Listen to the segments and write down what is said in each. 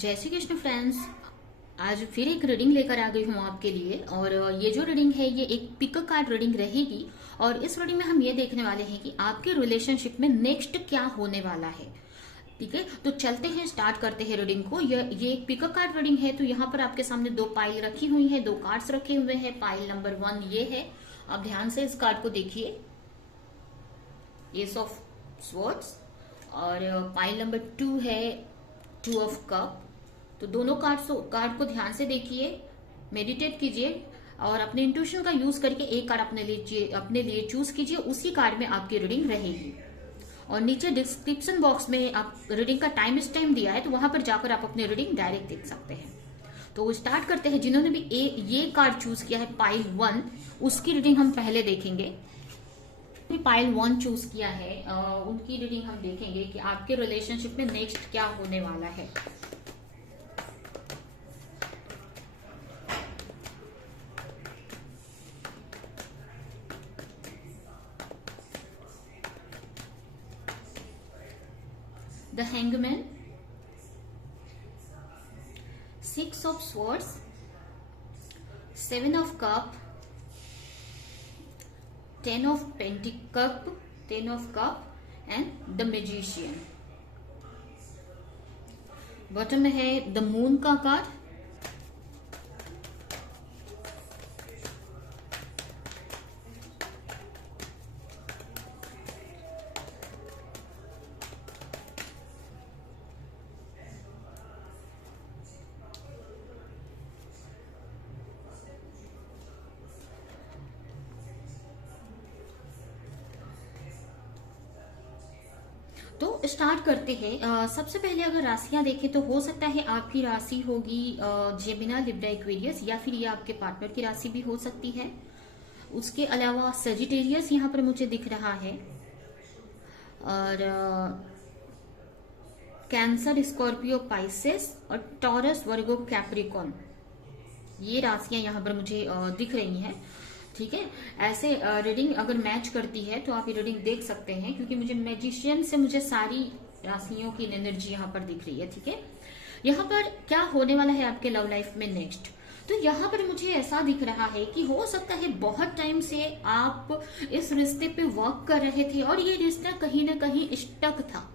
जय श्री कृष्ण फ्रेंड्स। आज फिर एक रीडिंग लेकर आ गई हूँ आपके लिए। और ये जो रीडिंग है ये एक पिक कार्ड रीडिंग रहेगी। और इस रीडिंग में हम ये देखने वाले हैं कि आपके रिलेशनशिप में नेक्स्ट क्या होने वाला है। ठीक है, तो चलते हैं, स्टार्ट करते हैं रीडिंग को। ये एक पिक कार्ड रीडिंग है। तो यहाँ पर आपके सामने दो पाइल रखी हुई है, दो कार्ड्स रखे हुए हैं। पाइल नंबर 1 ये है, आप ध्यान से इस कार्ड को देखिए, एस ऑफ स्वॉर्ड्स। और पाइल नंबर 2 है, 2 ऑफ कप। तो दोनों कार्ड को ध्यान से देखिए, मेडिटेट कीजिए और अपने इंट्यूशन का यूज करके एक कार्ड अपने लिए चूज कीजिए। उसी कार्ड में आपकी रीडिंग रहेगी। और नीचे डिस्क्रिप्शन बॉक्स में आप रीडिंग का टाइम दिया है, तो वहां पर जाकर आप अपनी रीडिंग डायरेक्ट देख सकते हैं। तो स्टार्ट करते हैं। जिन्होंने भी ये कार्ड चूज किया है पाइल 1, उसकी रीडिंग हम पहले देखेंगे। पाइल 1 चूज किया है उनकी रीडिंग हम देखेंगे कि आपके रिलेशनशिप में नेक्स्ट क्या होने वाला है। The Hangman, 6 of Swords, 7 of Cup, 10 of Cup and The Magician। Bottom में है द मून का कार्ड, तो स्टार्ट करते हैं। सबसे पहले अगर राशियां देखें तो हो सकता है आपकी राशि होगी जेमिना, लिब्रा, एक्वेरियस, या फिर ये आपके पार्टनर की राशि भी हो सकती है। उसके अलावा सजिटेरियस यहाँ पर मुझे दिख रहा है, और कैंसर, स्कॉर्पियो, पाइसेस और टॉरस, वर्गो, कैप्रिकॉन, ये राशियां यहाँ पर मुझे दिख रही हैं। ठीक है, ऐसे रीडिंग अगर मैच करती है तो आप ये रीडिंग देख सकते हैं, क्योंकि मुझे मैजिशियन से मुझे सारी राशियों की एनर्जी यहाँ पर दिख रही है। ठीक है, यहाँ पर क्या होने वाला है आपके लव लाइफ में नेक्स्ट, तो यहाँ पर मुझे ऐसा दिख रहा है कि हो सकता है बहुत टाइम से आप इस रिश्ते पे वर्क कर रहे थे और ये रिश्ता कहीं ना कहीं स्टक था।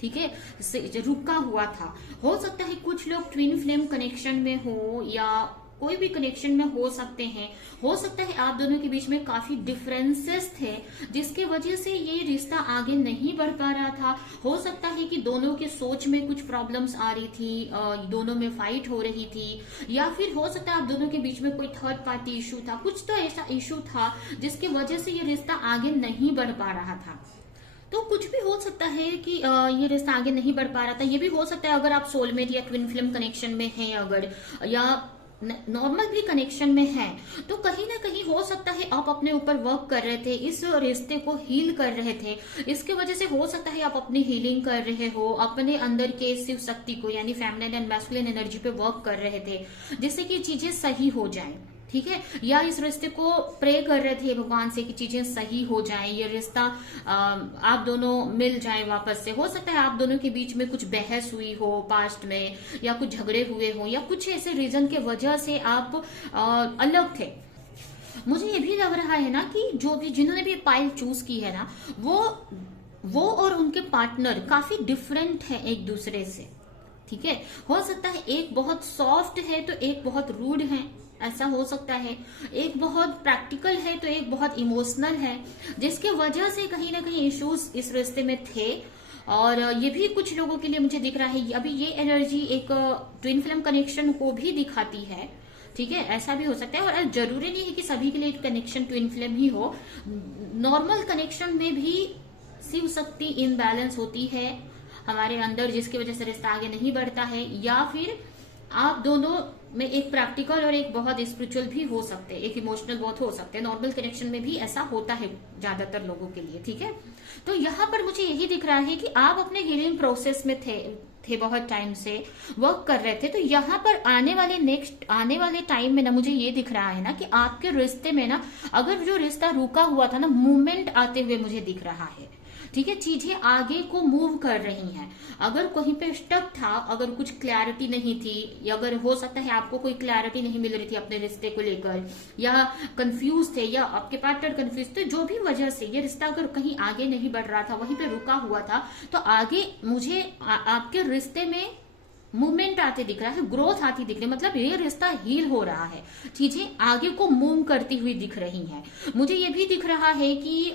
ठीक है, रुका हुआ था। हो सकता है कुछ लोग ट्विन फ्लेम कनेक्शन में हो या कोई भी कनेक्शन में हो सकते हैं। हो सकता है आप दोनों के बीच में काफी डिफरेंसेस थे, जिसके वजह से ये रिश्ता आगे नहीं बढ़ पा रहा था। हो सकता है कि दोनों के सोच में कुछ प्रॉब्लम्स आ रही थी, दोनों में फाइट हो रही थी, या फिर हो सकता है आप दोनों के बीच में कोई थर्ड पार्टी इशू था। कुछ तो ऐसा इशू था जिसकी वजह से ये रिश्ता आगे नहीं बढ़ पा रहा था। तो कुछ भी हो सकता है कि ये रिश्ता आगे नहीं बढ़ पा रहा था। ये भी हो सकता है अगर आप सोलमेट या ट्विन फ्लेम कनेक्शन में हैं, अगर या नॉर्मल भी कनेक्शन में है, तो कहीं ना कहीं हो सकता है आप अपने ऊपर वर्क कर रहे थे, इस रिश्ते को हील कर रहे थे। इसके वजह से हो सकता है आप अपनी हीलिंग कर रहे हो, अपने अंदर के शिव शक्ति को यानी फेमिनिन एंड मैस्कुलिन एनर्जी पे वर्क कर रहे थे, जिससे कि चीजें सही हो जाएं। ठीक है, या इस रिश्ते को प्रे कर रहे थे भगवान से कि चीजें सही हो जाएं, ये रिश्ता आप दोनों मिल जाएं वापस से। हो सकता है आप दोनों के बीच में कुछ बहस हुई हो पास्ट में, या कुछ झगड़े हुए हो, या कुछ ऐसे रीजन के वजह से आप अलग थे। मुझे ये भी लग रहा है ना कि जिन्होंने भी पाइल चूज की है ना, वो और उनके पार्टनर काफी डिफरेंट है एक दूसरे से। ठीक है, हो सकता है एक बहुत सॉफ्ट है तो एक बहुत रूड है, ऐसा हो सकता है। एक बहुत प्रैक्टिकल है तो एक बहुत इमोशनल है, जिसके वजह से कहीं ना कहीं इश्यूज इस रिश्ते में थे। और ये भी कुछ लोगों के लिए मुझे दिख रहा है, अभी ये एनर्जी एक ट्विन फ्लेम कनेक्शन को भी दिखाती है। ठीक है, ऐसा भी हो सकता है। और जरूरी नहीं है कि सभी के लिए कनेक्शन ट्विन फ्लेम ही हो। नॉर्मल कनेक्शन में भी शिव शक्ति इनबैलेंस होती है हमारे अंदर, जिसकी वजह से रिश्ता आगे नहीं बढ़ता है। या फिर आप दोनों में एक प्रैक्टिकल और एक बहुत स्पिरिचुअल भी हो सकते हैं, एक इमोशनल बहुत हो सकते हैं। नॉर्मल कनेक्शन में भी ऐसा होता है ज्यादातर लोगों के लिए। ठीक है, तो यहाँ पर मुझे यही दिख रहा है कि आप अपने हीलिंग प्रोसेस में थे बहुत टाइम से वर्क कर रहे थे। तो यहाँ पर आने वाले टाइम में ना मुझे ये दिख रहा है ना कि आपके रिश्ते में ना, अगर जो रिश्ता रुका हुआ था ना, मूवमेंट आते हुए मुझे दिख रहा है। ठीक है, चीजें आगे को मूव कर रही हैं। अगर कहीं पे स्टक था, अगर कुछ क्लैरिटी नहीं थी, या अगर हो सकता है आपको कोई क्लैरिटी नहीं मिल रही थी अपने रिश्ते को लेकर, या कंफ्यूज थे, या आपके पार्टनर कंफ्यूज थे, जो भी वजह से ये रिश्ता अगर कहीं आगे नहीं बढ़ रहा था, वहीं पे रुका हुआ था, तो आगे मुझे आपके रिश्ते में मूवमेंट आते दिख रहा है, ग्रोथ आती दिख रही है, मतलब ये रिश्ता हील हो रहा है, चीजें आगे को मूव करती हुई दिख रही हैं। मुझे ये भी दिख रहा है कि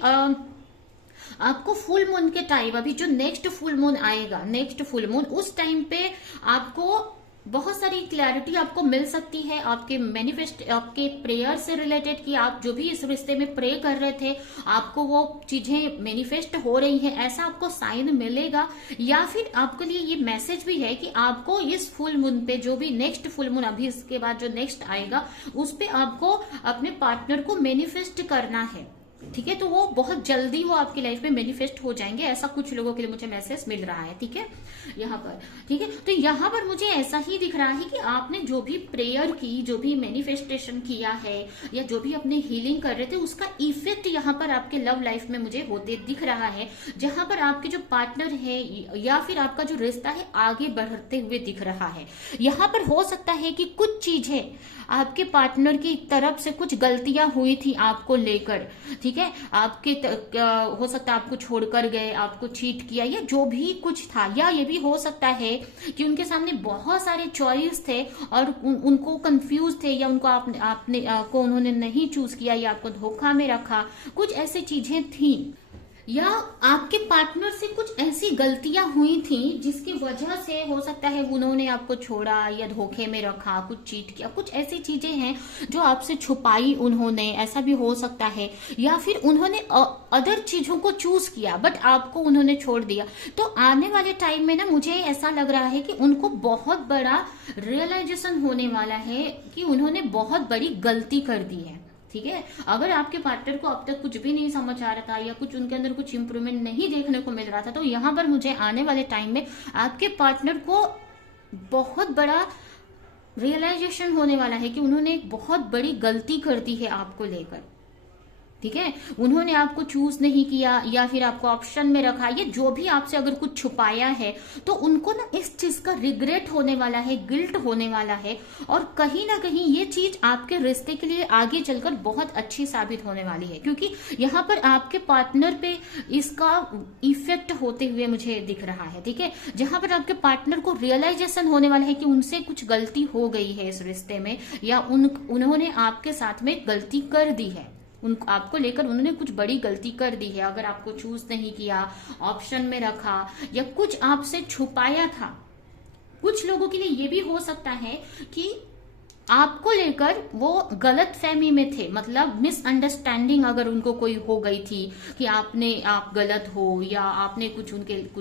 आपको फुल मून के टाइम, अभी जो नेक्स्ट फुल मून आएगा, नेक्स्ट फुल मून, उस टाइम पे आपको बहुत सारी क्लैरिटी आपको मिल सकती है आपके मैनिफेस्ट, आपके प्रेयर से रिलेटेड, कि आप जो भी इस रिश्ते में प्रे कर रहे थे, आपको वो चीजें मैनिफेस्ट हो रही हैं, ऐसा आपको साइन मिलेगा। या फिर आपके लिए ये मैसेज भी है कि आपको इस फुल मून पे, जो भी नेक्स्ट फुल मून अभी इसके बाद जो नेक्स्ट आएगा, उस पे आपको अपने पार्टनर को मैनिफेस्ट करना है। ठीक है, तो वो बहुत जल्दी वो आपकी लाइफ में मैनिफेस्ट हो जाएंगे, ऐसा कुछ लोगों के लिए मुझे मैसेज मिल रहा है। ठीक है, यहाँ पर, ठीक है, तो यहाँ पर मुझे ऐसा ही दिख रहा है कि आपने जो भी प्रेयर की, जो भी मैनिफेस्टेशन किया है, या जो भी अपने हीलिंग कर रहे थे, उसका इफेक्ट यहाँ पर आपके लव लाइफ में मुझे होते दिख रहा है, जहां पर आपके जो पार्टनर है या फिर आपका जो रिश्ता है आगे बढ़ते हुए दिख रहा है। यहाँ पर हो सकता है कि कुछ चीजें आपके पार्टनर की तरफ से, कुछ गलतियां हुई थी आपको लेकर, ठीक है, आपके हो सकता है आपको छोड़कर गए, आपको चीट किया, या जो भी कुछ था, या ये भी हो सकता है कि उनके सामने बहुत सारे चॉइस थे और उनको कंफ्यूज थे, या उनको आपने को उन्होंने नहीं चूज किया, या आपको धोखा में रखा, कुछ ऐसी चीजें थी, या आपके पार्टनर से कुछ ऐसी गलतियां हुई थी जिसकी वजह से हो सकता है उन्होंने आपको छोड़ा या धोखे में रखा, कुछ चीट किया, कुछ ऐसी चीजें हैं जो आपसे छुपाई उन्होंने, ऐसा भी हो सकता है। या फिर उन्होंने अदर चीजों को चूज किया बट आपको उन्होंने छोड़ दिया। तो आने वाले टाइम में ना मुझे ऐसा लग रहा है कि उनको बहुत बड़ा रियलाइजेशन होने वाला है कि उन्होंने बहुत बड़ी गलती कर दी है। ठीक है, अगर आपके पार्टनर को अब तक कुछ भी नहीं समझ आ रहा था, या कुछ उनके अंदर कुछ इंप्रूवमेंट नहीं देखने को मिल रहा था, तो यहाँ पर मुझे आने वाले टाइम में आपके पार्टनर को बहुत बड़ा रियलाइजेशन होने वाला है कि उन्होंने एक बहुत बड़ी गलती कर दी है आपको लेकर। ठीक है, उन्होंने आपको चूज नहीं किया, या फिर आपको ऑप्शन में रखा, या जो भी आपसे अगर कुछ छुपाया है, तो उनको ना इस चीज का रिग्रेट होने वाला है, गिल्ट होने वाला है, और कहीं ना कहीं ये चीज आपके रिश्ते के लिए आगे चलकर बहुत अच्छी साबित होने वाली है, क्योंकि यहाँ पर आपके पार्टनर पे इसका इफेक्ट होते हुए मुझे दिख रहा है। ठीक है, जहां पर आपके पार्टनर को रियलाइजेशन होने वाला है कि उनसे कुछ गलती हो गई है इस रिश्ते में, या उन्होंने आपके साथ में गलती कर दी है, आपको लेकर उन्होंने कुछ बड़ी गलती कर दी है। अगर आपको चूज नहीं किया, ऑप्शन में रखा, या कुछ आपसे छुपाया था। कुछ लोगों के लिए ये भी हो सकता है कि आपको लेकर वो गलत फहमी में थे, मतलब मिसअंडरस्टैंडिंग अगर उनको कोई हो गई थी कि आप गलत हो, या आपने कुछ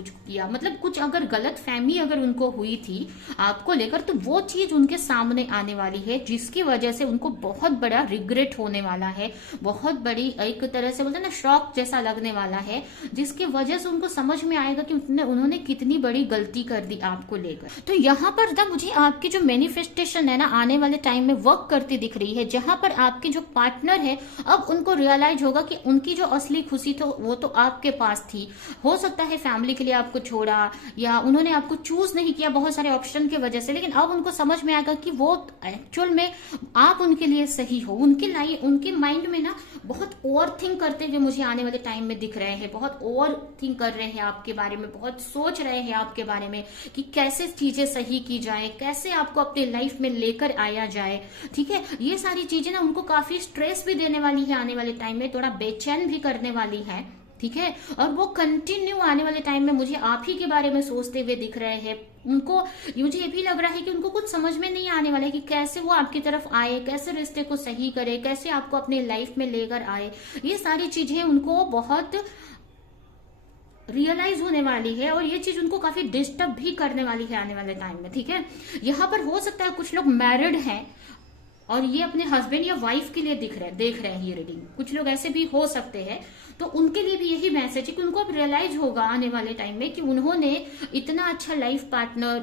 किया, मतलब कुछ अगर गलत फहमी अगर उनको हुई थी आपको लेकर, तो वो चीज उनके सामने आने वाली है, जिसकी वजह से उनको बहुत बड़ा रिग्रेट होने वाला है, बहुत बड़ी एक तरह से बोलते हैं ना शॉक जैसा लगने वाला है, जिसकी वजह से उनको समझ में आएगा कि उन्होंने कितनी बड़ी गलती कर दी आपको लेकर। तो यहाँ पर ना मुझे आपकी जो मैनिफेस्टेशन है ना आने वाले टाइम में वर्क करती दिख रही है, जहां पर आपके जो पार्टनर है अब उनको रियलाइज होगा कि उनकी जो असली खुशी तो वो तो आपके पास थी। हो सकता है फैमिली के लिए आपको छोड़ा, या उन्होंने आपको चूज नहीं किया बहुत सारे ऑप्शन की वजह से, लेकिन अब उनको समझ में आएगा कि वो एक्चुअल में आप उनके लिए सही हो। उनके माइंड में ना बहुत ओवर थिंक करते हुए मुझे आने वाले टाइम में दिख रहे हैं, बहुत ओवर थिंक कर रहे हैं आपके बारे में, बहुत सोच रहे हैं आपके बारे में कि कैसे चीजें सही की जाए, कैसे आपको अपनी लाइफ में लेकर आया जाए। ठीक है, ये सारी चीजें ना उनको काफी स्ट्रेस भी देने वाली है आने वाले टाइम में, थोड़ा बेचैन भी करने वाली है। ठीक है, और वो कंटिन्यू आने वाले टाइम में मुझे आप ही के बारे में सोचते हुए दिख रहे हैं। उनको मुझे ये भी लग रहा है कि उनको कुछ समझ में नहीं आने वाला है कि कैसे वो आपकी तरफ आए, कैसे रिश्ते को सही करे, कैसे आपको अपने लाइफ में लेकर आए। ये सारी चीजें उनको बहुत रियलाइज होने वाली है, और ये चीज उनको काफी डिस्टर्ब भी करने वाली है आने वाले टाइम में। ठीक है, यहाँ पर हो सकता है कुछ लोग मैरिड हैं और ये अपने हस्बैंड या वाइफ के लिए देख रहे हैं ये रीडिंग, कुछ लोग ऐसे भी हो सकते हैं। तो उनके लिए भी यही मैसेज है कि उनको अब रियलाइज होगा आने वाले टाइम में कि उन्होंने इतना अच्छा लाइफ पार्टनर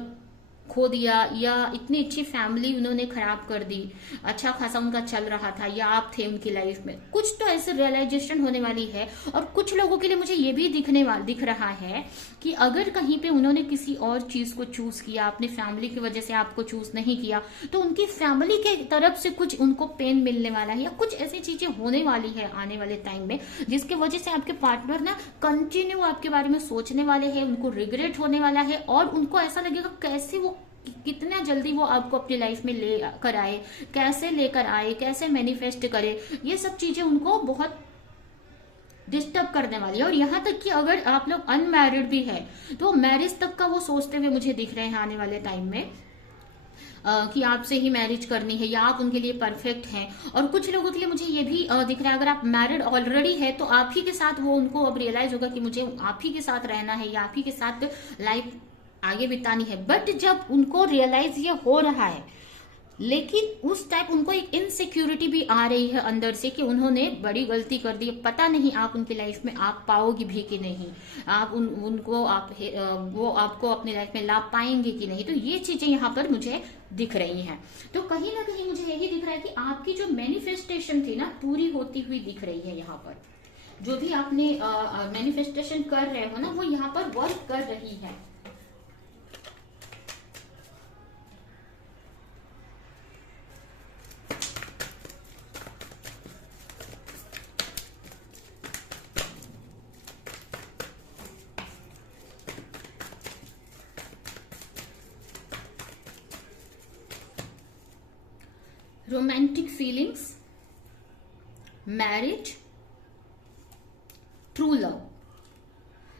खो दिया, या इतनी अच्छी फैमिली उन्होंने खराब कर दी, अच्छा खासा उनका चल रहा था, या आप थे उनकी लाइफ में, कुछ तो ऐसे रियलाइजेशन होने वाली है। और कुछ लोगों के लिए मुझे ये भी दिख रहा है कि अगर कहीं पे उन्होंने किसी और चीज को चूज किया, अपनी फैमिली की वजह से आपको चूज नहीं किया, तो उनकी फैमिली के तरफ से कुछ उनको पेन मिलने वाला है, या कुछ ऐसी चीजें होने वाली है आने वाले टाइम में, जिसके वजह से आपके पार्टनर ना कंटिन्यू आपके बारे में सोचने वाले हैं, उनको रिग्रेट होने वाला है, और उनको ऐसा लगेगा कैसे वो, कितना जल्दी वो आपको अपनी लाइफ में ले कर आए, कैसे लेकर आए, कैसे मैनिफेस्ट करे, ये सब चीजें उनको बहुत डिस्टर्ब करने वाली है। और यहाँ तक कि अगर आप लोग अनमैरिड भी है तो मैरिज तक का वो सोचते हुए मुझे दिख रहे हैं आने वाले टाइम में, कि आपसे ही मैरिज करनी है, या आप उनके लिए परफेक्ट हैं। और कुछ लोगों के लिए मुझे ये भी दिख रहा है, अगर आप मैरिड ऑलरेडी है तो आप ही के साथ वो, उनको अब रियलाइज होगा कि मुझे आप ही के साथ रहना है, या आप ही के साथ लाइफ आगे बितानी है। बट जब उनको रियलाइज ये हो रहा है, लेकिन उस टाइप उनको एक इनसिक्योरिटी भी आ रही है अंदर से कि उन्होंने बड़ी गलती कर दी, पता नहीं आप उनकी लाइफ में आप पाओगी भी कि नहीं, आप उनको वो आपको अपनी लाइफ में ला पाएंगे कि नहीं। तो ये चीजें यहाँ पर मुझे दिख रही हैं। तो कहीं ना कहीं मुझे यही दिख रहा है कि आपकी जो मैनिफेस्टेशन थी ना, पूरी होती हुई दिख रही है। यहाँ पर जो भी आपने मैनिफेस्टेशन कर रहे हो ना, वो यहाँ पर वर्क कर रही है। Romantic feelings, marriage, true love.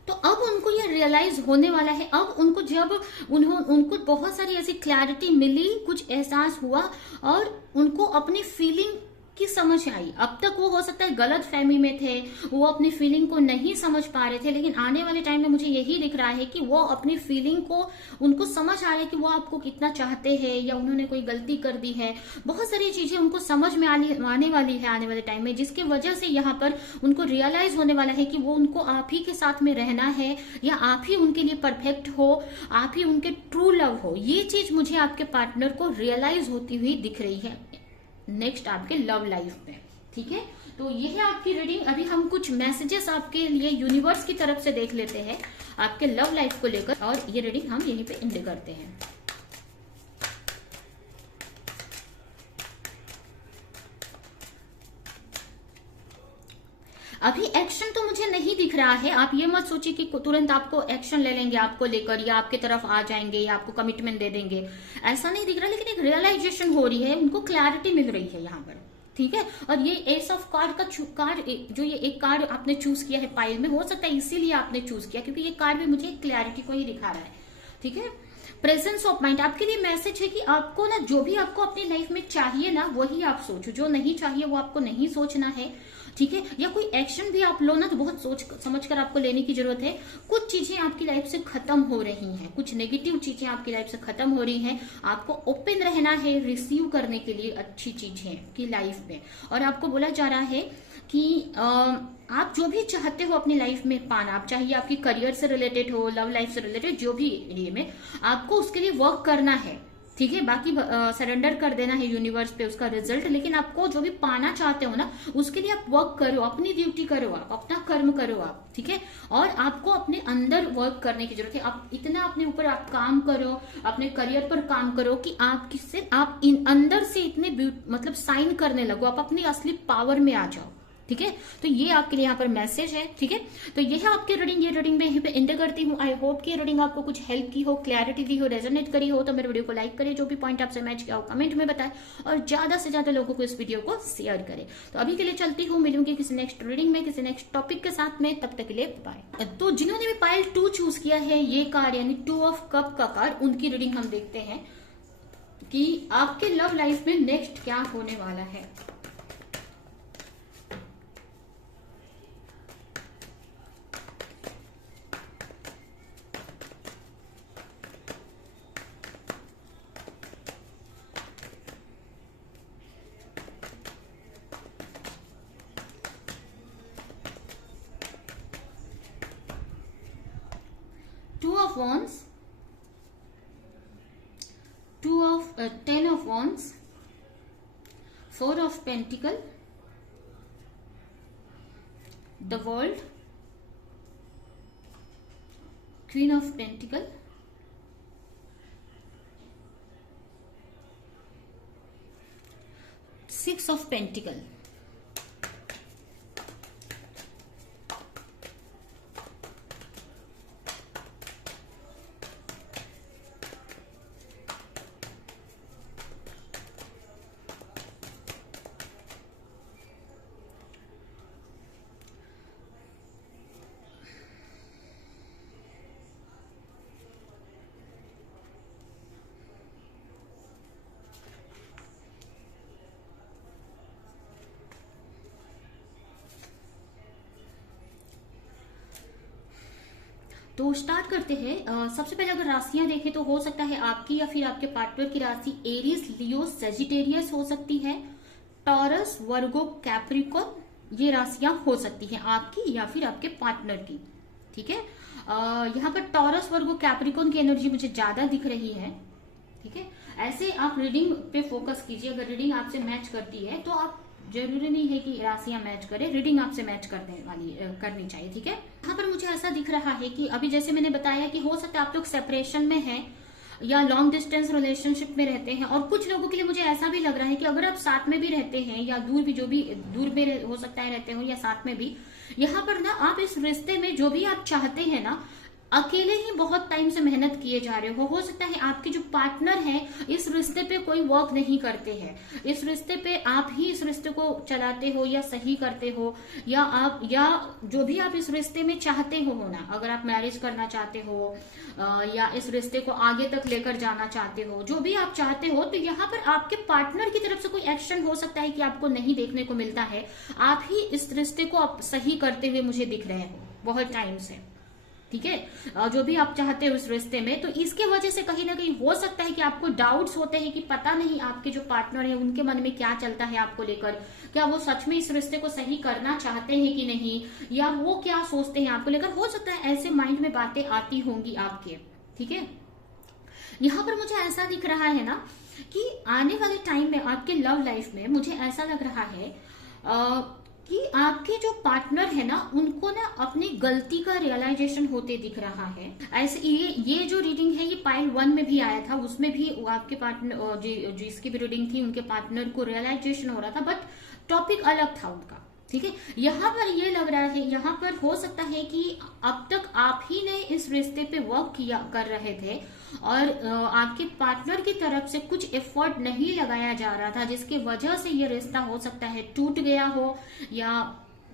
तो अब उनको ये रियलाइज होने वाला है। अब उनको जब उनको बहुत सारी ऐसी क्लैरिटी मिली, कुछ एहसास हुआ, और उनको अपनी फीलिंग की समझ आई। अब तक वो हो सकता है गलत फहमी में थे, वो अपनी फीलिंग को नहीं समझ पा रहे थे, लेकिन आने वाले टाइम में मुझे यही दिख रहा है कि वो अपनी फीलिंग को, उनको समझ आ रहा है कि वो आपको कितना चाहते हैं, या उन्होंने कोई गलती कर दी है। बहुत सारी चीजें उनको समझ में आने वाली है आने वाले टाइम में, जिसकी वजह से यहाँ पर उनको रियलाइज होने वाला है कि वो उनको आप ही के साथ में रहना है, या आप ही उनके लिए परफेक्ट हो, आप ही उनके ट्रू लव हो। ये चीज मुझे आपके पार्टनर को रियलाइज होती हुई दिख रही है नेक्स्ट आपके लव लाइफ में। ठीक है, तो ये है आपकी रीडिंग। अभी हम कुछ मैसेजेस आपके लिए यूनिवर्स की तरफ से देख लेते हैं आपके लव लाइफ को लेकर, और ये रीडिंग हम यहीं पे एंड करते हैं। अभी एक्शन तो मुझे नहीं दिख रहा है। आप ये मत सोचिए कि तुरंत आपको एक्शन ले लेंगे आपको लेकर, या आपके तरफ आ जाएंगे, या आपको कमिटमेंट दे देंगे, ऐसा नहीं दिख रहा। लेकिन एक रियलाइजेशन हो रही है, उनको क्लैरिटी मिल रही है यहाँ पर। ठीक है, और ये एस ऑफ कार्ड का कार्ड, जो ये एक कार्ड आपने चूज किया है पाइल में, हो सकता है इसीलिए आपने चूज किया, क्योंकि ये कार्ड भी मुझे क्लैरिटी को ही दिखा रहा है। ठीक है, प्रेजेंस ऑफ माइंड आपके लिए मैसेज है कि आपको ना, जो भी आपको अपनी लाइफ में चाहिए ना, वही आप सोचो। जो नहीं चाहिए वो आपको नहीं सोचना है। ठीक है, या कोई एक्शन भी आप लो ना, तो बहुत सोच समझ कर आपको लेने की जरूरत है। कुछ चीजें आपकी लाइफ से खत्म हो रही हैं, कुछ नेगेटिव चीजें आपकी लाइफ से खत्म हो रही हैं। आपको ओपन रहना है रिसीव करने के लिए अच्छी चीजें की लाइफ में। और आपको बोला जा रहा है कि आप जो भी चाहते हो अपनी लाइफ में पाना, आप चाहिए आपकी करियर से रिलेटेड हो, लव लाइफ से रिलेटेड, जो भी एरिया में, आपको उसके लिए वर्क करना है। ठीक है, बाकी सरेंडर कर देना है यूनिवर्स पे उसका रिजल्ट। लेकिन आपको जो भी पाना चाहते हो ना, उसके लिए आप वर्क करो, अपनी ड्यूटी करो, आप अपना कर्म करो आप। ठीक है, और आपको अपने अंदर वर्क करने की जरूरत है। आप इतना अपने ऊपर आप काम करो, अपने करियर पर काम करो कि आप किससे आप अंदर से इतने मतलब साइन करने लगो, आप अपनी असली पावर में आ जाओ। ठीक है, तो ये आपके लिए यहाँ पर मैसेज है। ठीक है, तो ये है आपकी रीडिंग। ये रीडिंग में यहीं पे एंड करती हूँ। आई होप कि रीडिंग आपको कुछ हेल्प की हो, क्लैरिटी दी हो, रेजोनेट करी हो। तो मेरे वीडियो को लाइक करें, जो भी पॉइंट आपसे मैच किया हो कमेंट में बताएं, और ज्यादा से ज्यादा लोगों को इस वीडियो को शेयर करें। तो अभी के लिए चलती हूँ, मिलूंगी किसी नेक्स्ट रीडिंग में, किसी नेक्स्ट टॉपिक के साथ में। तब तक के लिए बाय। तो जिन्होंने भी पाइल 2 चूज किया है, ये कार्ड यानी 2 ऑफ कप का कार्ड, उनकी रीडिंग हम देखते हैं कि आपके लव लाइफ में नेक्स्ट क्या होने वाला है। Two of Wands, 10 of Wands, 4 of Pentacle, the World, Queen of Pentacle, Six of Pentacle. तो स्टार्ट करते हैं। सबसे पहले अगर राशियां देखें तो हो सकता है आपकी या फिर आपके पार्टनर की राशि एरीज, लियो, सेजिटेरियस हो सकती है। टॉरस, वर्गो, कैप्रिकॉर्न, ये राशियां हो सकती हैं आपकी या फिर आपके पार्टनर की। ठीक है, यहाँ पर टॉरस, वर्गो, कैप्रिकॉर्न की एनर्जी मुझे ज्यादा दिख रही है। ठीक है, ऐसे आप रीडिंग पे फोकस कीजिए। अगर रीडिंग आपसे मैच करती है तो आप, जरूरी नहीं है कि राशियां मैच करें, रीडिंग आपसे मैच करनी चाहिए। ठीक है, यहाँ पर मुझे ऐसा दिख रहा है कि अभी जैसे मैंने बताया कि हो सकता है आप लोग सेपरेशन में हैं या लॉन्ग डिस्टेंस रिलेशनशिप में रहते हैं, और कुछ लोगों के लिए मुझे ऐसा भी लग रहा है कि अगर आप साथ में भी रहते हैं या दूर भी, जो भी दूर में हो सकता है रहते हो या साथ में भी, यहाँ पर ना आप इस रिश्ते में जो भी आप चाहते हैं ना, अकेले ही बहुत टाइम से मेहनत किए जा रहे हो सकता है आपके जो पार्टनर है इस रिश्ते पे कोई वर्क नहीं करते हैं, इस रिश्ते पे आप ही इस रिश्ते को चलाते हो या सही करते हो, या जो भी आप इस रिश्ते में चाहते हो ना, अगर आप मैरिज करना चाहते हो या इस रिश्ते को आगे तक लेकर जाना चाहते हो, जो भी आप चाहते हो, तो यहाँ पर आपके पार्टनर की तरफ से कोई एक्शन हो सकता है कि आपको नहीं देखने को मिलता है। आप ही इस रिश्ते को आप सही करते हुए मुझे दिख रहे हो बहुत टाइम से। ठीक है, जो भी आप चाहते हो इस रिश्ते में, तो इसके वजह से कहीं ना कहीं हो सकता है कि आपको डाउट्स होते हैं कि पता नहीं आपके जो पार्टनर है उनके मन में क्या चलता है आपको लेकर, क्या वो सच में इस रिश्ते को सही करना चाहते हैं कि नहीं, या वो क्या सोचते हैं आपको लेकर। हो सकता है ऐसे माइंड में बातें आती होंगी आपके। ठीक है, यहाँ पर मुझे ऐसा दिख रहा है ना कि आने वाले टाइम में आपके लव लाइफ में मुझे ऐसा लग रहा है कि आपके जो पार्टनर है ना, उनको ना अपनी गलती का रियलाइजेशन होते दिख रहा है। ऐसे ये जो रीडिंग है ये पाइल 1 में भी आया था, उसमें भी आपके पार्टनर जिसकी भी रीडिंग थी उनके पार्टनर को रियलाइजेशन हो रहा था, बट टॉपिक अलग था उनका। ठीक है, यहाँ पर ये लग रहा है, यहाँ पर हो सकता है कि अब तक आप ही ने इस रिश्ते पे वर्क कर रहे थे और आपके पार्टनर की तरफ से कुछ एफर्ट नहीं लगाया जा रहा था, जिसकी वजह से ये रिश्ता हो सकता है टूट गया हो या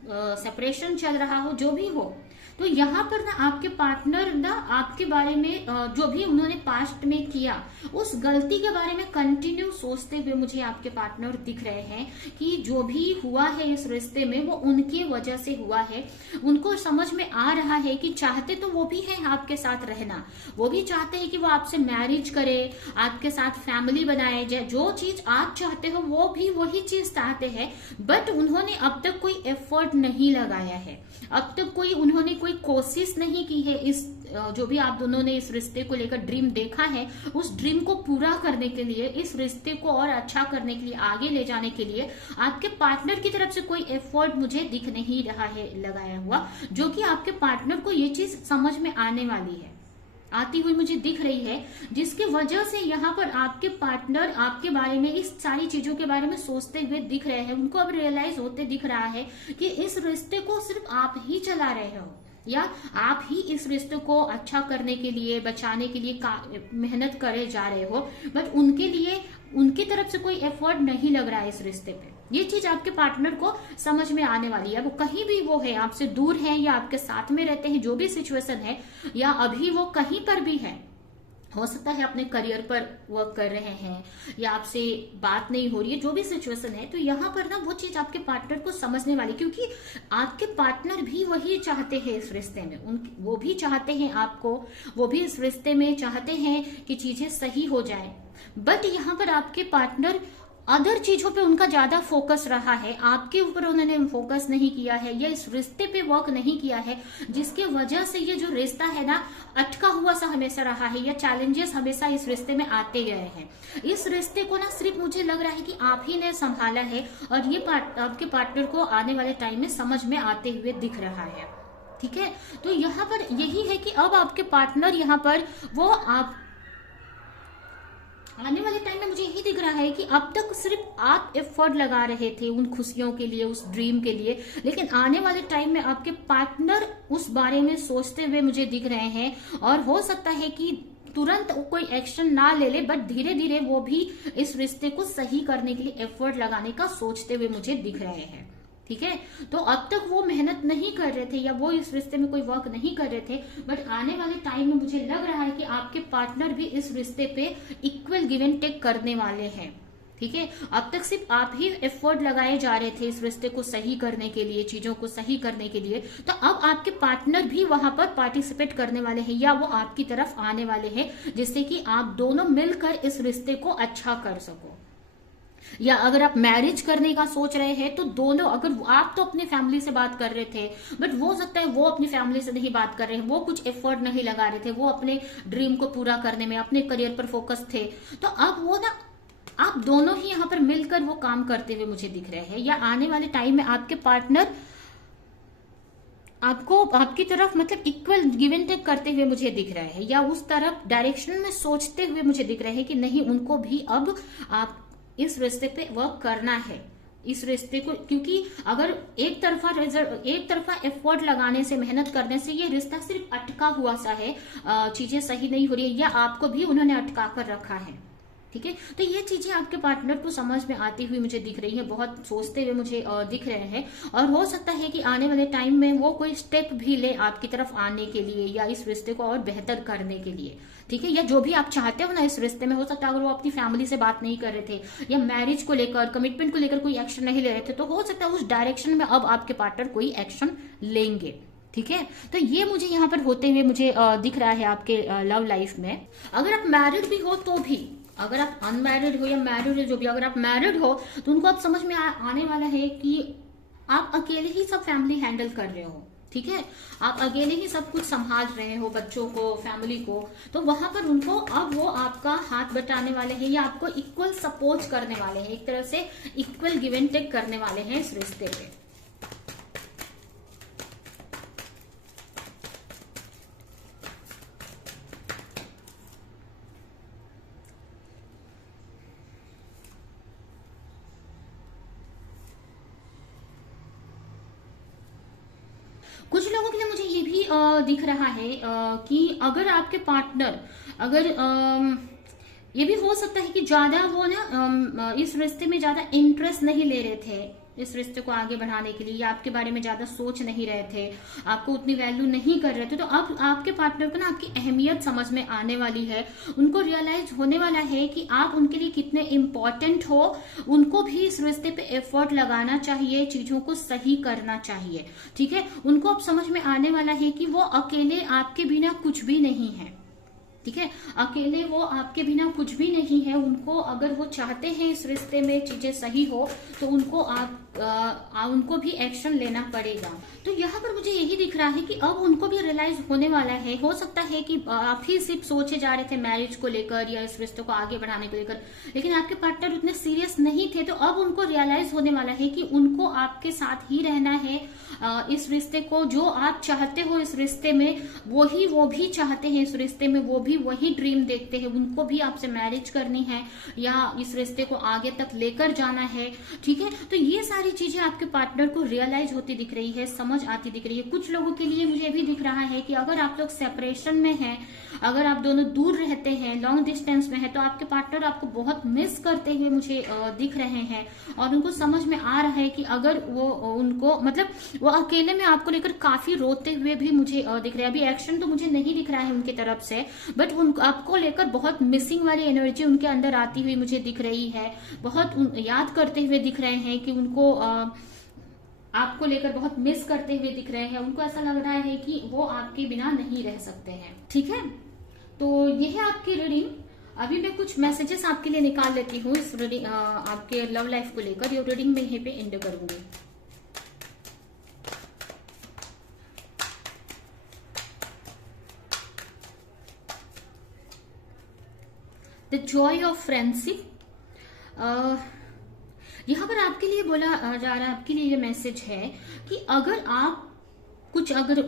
सेपरेशन चल रहा हो, जो भी हो। तो यहाँ पर ना आपके पार्टनर ना आपके बारे में जो भी उन्होंने पास्ट में किया उस गलती के बारे में कंटिन्यू सोचते हुए मुझे आपके पार्टनर दिख रहे हैं कि जो भी हुआ है इस रिश्ते में वो उनकी वजह से हुआ है। उनको समझ में आ रहा है कि चाहते तो वो भी है आपके साथ रहना, वो भी चाहते हैं कि वो आपसे मैरिज करे, आपके साथ फैमिली बनाए, जो चीज आप चाहते हो वो भी वही चीज चाहते हैं, बट उन्होंने अब तक कोई एफर्ट नहीं लगाया है, अब तक उन्होंने कोई कोशिश नहीं की है। इस जो भी आप दोनों ने इस रिश्ते को लेकर ड्रीम देखा है, उस ड्रीम को पूरा करने के लिए, इस रिश्ते को और अच्छा करने के लिए, आगे ले जाने के लिए आपके पार्टनर की तरफ से कोई एफर्ट मुझे दिख नहीं रहा है लगाया हुआ, जो कि आपके पार्टनर को ये चीज समझ में आने वाली है, आती हुई मुझे दिख रही है, जिसके वजह से यहाँ पर आपके पार्टनर आपके बारे में, इस सारी चीजों के बारे में सोचते हुए दिख रहे हैं। उनको अब रियलाइज होते दिख रहा है कि इस रिश्ते को सिर्फ आप ही चला रहे हो या आप ही इस रिश्ते को अच्छा करने के लिए, बचाने के लिए मेहनत करे जा रहे हो, बट उनके लिए उनकी तरफ से कोई एफर्ट नहीं लग रहा है इस रिश्ते पे। ये चीज आपके पार्टनर को समझ में आने वाली है। वो कहीं भी वो है, आपसे दूर है या आपके साथ में रहते हैं, जो भी सिचुएशन है, या अभी वो कहीं पर भी है, हो सकता है अपने करियर पर वर्क कर रहे हैं या आपसे बात नहीं हो रही है, जो भी सिचुएशन है, तो यहाँ पर ना वो चीज आपके पार्टनर को समझने वाली, क्योंकि आपके पार्टनर भी वही चाहते हैं इस रिश्ते में। वो भी चाहते हैं आपको, वो भी इस रिश्ते में चाहते हैं कि चीजें सही हो जाए, बट यहाँ पर आपके पार्टनर अदर चीजों पे उनका ज्यादा फोकस रहा है, आपके ऊपर उन्होंने फोकस नहीं किया है या इस रिश्ते पे वर्क नहीं किया है, जिसके वजह से ये जो रिश्ता है ना अटका हुआ सा हमेशा रहा है या चैलेंजेस हमेशा इस रिश्ते में आते गए हैं। इस रिश्ते को ना सिर्फ मुझे लग रहा है कि आप ही ने संभाला है और ये आपके पार्टनर को आने वाले टाइम में समझ में आते हुए दिख रहा है। ठीक है, तो यहाँ पर यही है कि अब आपके पार्टनर यहाँ पर वो आप आने वाले टाइम में मुझे यही दिख रहा है कि अब तक सिर्फ आप एफर्ट लगा रहे थे उन खुशियों के लिए, उस ड्रीम के लिए, लेकिन आने वाले टाइम में आपके पार्टनर उस बारे में सोचते हुए मुझे दिख रहे हैं। और हो सकता है कि तुरंत कोई एक्शन ना ले ले, बट धीरे धीरे वो भी इस रिश्ते को सही करने के लिए एफर्ट लगाने का सोचते हुए मुझे दिख रहे हैं। ठीक है, तो अब तक वो मेहनत नहीं कर रहे थे या वो इस रिश्ते में कोई वर्क नहीं कर रहे थे, बट आने वाले टाइम में मुझे लग रहा है कि आपके पार्टनर भी इस रिश्ते पे इक्वल गिव एंड टेक करने वाले हैं। ठीक है, अब तक सिर्फ आप ही एफर्ट लगाए जा रहे थे इस रिश्ते को सही करने के लिए, चीजों को सही करने के लिए, तो अब आपके पार्टनर भी वहां पर पार्टिसिपेट करने वाले हैं या वो आपकी तरफ आने वाले हैं, जिससे कि आप दोनों मिलकर इस रिश्ते को अच्छा कर सको। या अगर आप मैरिज करने का सोच रहे हैं तो दोनों, अगर आप तो अपनी फैमिली से बात कर रहे थे, बट वो सकता है वो अपनी फैमिली से नहीं बात कर रहे हैं, वो कुछ एफर्ट नहीं लगा रहे थे, वो अपने ड्रीम को पूरा करने में, अपने करियर पर फोकस थे, तो अब वो ना आप दोनों ही यहाँ पर मिलकर वो काम करते हुए मुझे दिख रहे हैं। या आने वाले टाइम में आपके पार्टनर आपको आपकी तरफ मतलब इक्वल गिव एंड टेक करते हुए मुझे दिख रहे हैं, या उस तरफ डायरेक्शन में सोचते हुए मुझे दिख रहे हैं कि नहीं, उनको भी अब आप इस रिश्ते पे वर्क करना है, इस रिश्ते को, क्योंकि अगर एक तरफा एफर्ट लगाने से, मेहनत करने से ये रिश्ता सिर्फ अटका हुआ सा है, चीजें सही नहीं हो रही है, या आपको भी उन्होंने अटका कर रखा है। ठीक है, तो ये चीजें आपके पार्टनर को समझ में आती हुई मुझे दिख रही है, बहुत सोचते हुए मुझे दिख रहे हैं। और हो सकता है कि आने वाले टाइम में वो कोई स्टेप भी ले आपकी तरफ आने के लिए या इस रिश्ते को और बेहतर करने के लिए। ठीक है, या जो भी आप चाहते हो ना इस रिश्ते में, हो सकता है अगर वो अपनी फैमिली से बात नहीं कर रहे थे या मैरिज को लेकर, कमिटमेंट को लेकर कोई एक्शन नहीं ले रहे थे, तो हो सकता है उस डायरेक्शन में अब आपके पार्टनर कोई एक्शन लेंगे। ठीक है, तो ये मुझे यहाँ पर होते हुए मुझे दिख रहा है आपके लव लाइफ में। अगर आप मैरिड भी हो तो भी, अगर आप अनमैरिड हो या मैरिड हो, जो भी, अगर आप मैरिड हो तो उनको अब समझ में आने वाला है कि आप अकेले ही सब फैमिली हैंडल कर रहे हो। ठीक है, आप अकेले ही सब कुछ संभाल रहे हो, बच्चों को, फैमिली को, तो वहां पर उनको अब वो आपका हाथ बटाने वाले हैं या आपको इक्वल सपोर्ट करने वाले हैं, एक तरह से इक्वल गिव एंड टेक करने वाले हैं इस रिश्ते पे। कुछ लोगों के लिए मुझे ये भी दिख रहा है कि अगर आपके पार्टनर, अगर ये भी हो सकता है कि ज्यादा वो ना इस रिश्ते में ज्यादा इंटरेस्ट नहीं ले रहे थे, इस रिश्ते को आगे बढ़ाने के लिए, या आपके बारे में ज्यादा सोच नहीं रहे थे, आपको उतनी वैल्यू नहीं कर रहे थे, तो अब आपके पार्टनर को ना आपकी अहमियत समझ में आने वाली है। उनको रियलाइज होने वाला है कि आप उनके लिए कितने इम्पोर्टेंट हो, उनको भी इस रिश्ते पे एफर्ट लगाना चाहिए, चीजों को सही करना चाहिए। ठीक है, उनको अब समझ में आने वाला है कि वो अकेले आपके बिना कुछ भी नहीं है। ठीक है, अकेले वो आपके बिना कुछ भी नहीं है। उनको, अगर वो चाहते हैं इस रिश्ते में चीजें सही हो, तो उनको उनको भी एक्शन लेना पड़ेगा। तो यहाँ पर मुझे यही दिख रहा है कि अब उनको भी रियलाइज होने वाला है। हो सकता है कि आप ही सिर्फ सोचे जा रहे थे मैरिज को लेकर या इस रिश्ते को आगे बढ़ाने को लेकर, लेकिन आपके पार्टनर उतने सीरियस नहीं थे, तो अब उनको रियलाइज होने वाला है कि उनको आपके साथ ही रहना है। इस रिश्ते को, जो आप चाहते हो इस रिश्ते में, वो भी चाहते हैं इस रिश्ते में, वो भी वही ड्रीम देखते हैं, उनको भी आपसे मैरिज करनी है या इस रिश्ते को आगे तक लेकर जाना है। ठीक है, तो ये सारी चीजें आपके पार्टनर को रियलाइज होती दिख रही है, समझ आती दिख रही है। कुछ लोगों के लिए मुझे भी दिख रहा है कि अगर आप लोग सेपरेशन में हैं, अगर आप दोनों दूर रहते हैं, लॉन्ग डिस्टेंस में है, तो आपके पार्टनर आपको बहुत मिस करते हुए मुझे दिख रहे हैं, और उनको समझ में आ रहा है कि अगर वो उनको, मतलब वो अकेले में आपको लेकर काफी रोते हुए भी मुझे दिख रहे हैं। अभी एक्शन तो मुझे नहीं दिख रहा है उनकी तरफ से, बट आपको लेकर बहुत मिसिंग वाली एनर्जी उनके अंदर आती हुई मुझे दिख रही है। बहुत याद करते हुए दिख रहे हैं कि उनको आपको लेकर बहुत मिस करते हुए दिख रहे हैं। उनको ऐसा लग रहा है कि वो आपके बिना नहीं रह सकते हैं। ठीक है, तो यह है आपकी रीडिंग। अभी मैं कुछ मैसेजेस आपके लिए निकाल लेती हूँ इस रीडिंग, आपके लव लाइफ को लेकर। ये रीडिंग में यहीं पे एंड करूंगी। The Joy of friendship. यहाँ पर आपके लिए बोला जा रहा है, आपके लिए ये मैसेज है कि अगर आप कुछ, अगर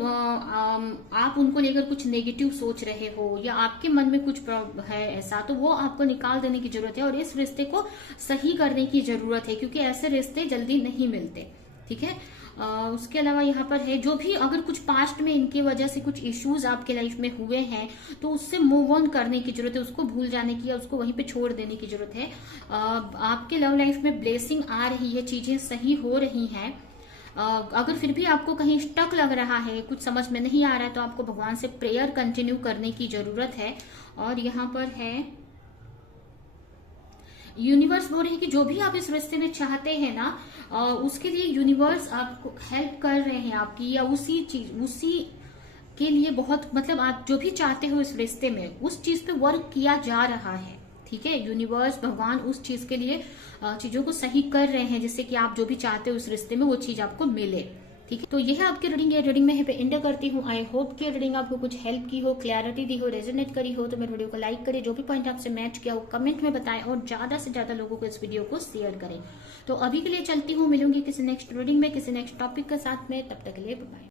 आप उनको लेकर कुछ नेगेटिव सोच रहे हो या आपके मन में कुछ है ऐसा, तो वो आपको निकाल देने की जरूरत है और इस रिश्ते को सही करने की जरूरत है, क्योंकि ऐसे रिश्ते जल्दी नहीं मिलते। ठीक है। उसके अलावा यहाँ पर है, जो भी अगर कुछ पास्ट में इनकी वजह से कुछ इश्यूज आपके लाइफ में हुए हैं तो उससे मूव ऑन करने की जरूरत है, उसको भूल जाने की या उसको वहीं पे छोड़ देने की जरूरत है। आपके लव लाइफ में ब्लेसिंग आ रही है, चीजें सही हो रही हैं। अगर फिर भी आपको कहीं स्टक लग रहा है, कुछ समझ में नहीं आ रहा है, तो आपको भगवान से प्रेयर कंटिन्यू करने की जरूरत है। और यहाँ पर है, यूनिवर्स बोल रही है कि जो भी आप इस रिश्ते में चाहते हैं ना, उसके लिए यूनिवर्स आपको हेल्प कर रहे हैं आपकी, या उसी के लिए बहुत, मतलब आप जो भी चाहते हो इस रिश्ते में उस चीज पे वर्क किया जा रहा है। ठीक है। यूनिवर्स, भगवान उस चीज के लिए चीजों को सही कर रहे हैं, जिससे कि आप जो भी चाहते हो इस रिश्ते में वो चीज आपको मिले। ठीक है। तो यह है आपकी रीडिंग। ये रीडिंग में यहाँ पे एंड करती हूँ। आई होप कि रीडिंग आपको कुछ हेल्प की हो, क्लैरिटी दी हो, रेजोनेट करी हो। तो मेरे वीडियो को लाइक करें, जो भी पॉइंट आपसे मैच किया हो कमेंट में बताएं और ज्यादा से ज्यादा लोगों को इस वीडियो को शेयर करें। तो अभी के लिए चलती हूँ, मिलूंगी किसी नेक्स्ट रीडिंग में किसी नेक्स्ट टॉपिक के साथ में। तब तक के लिए बाय।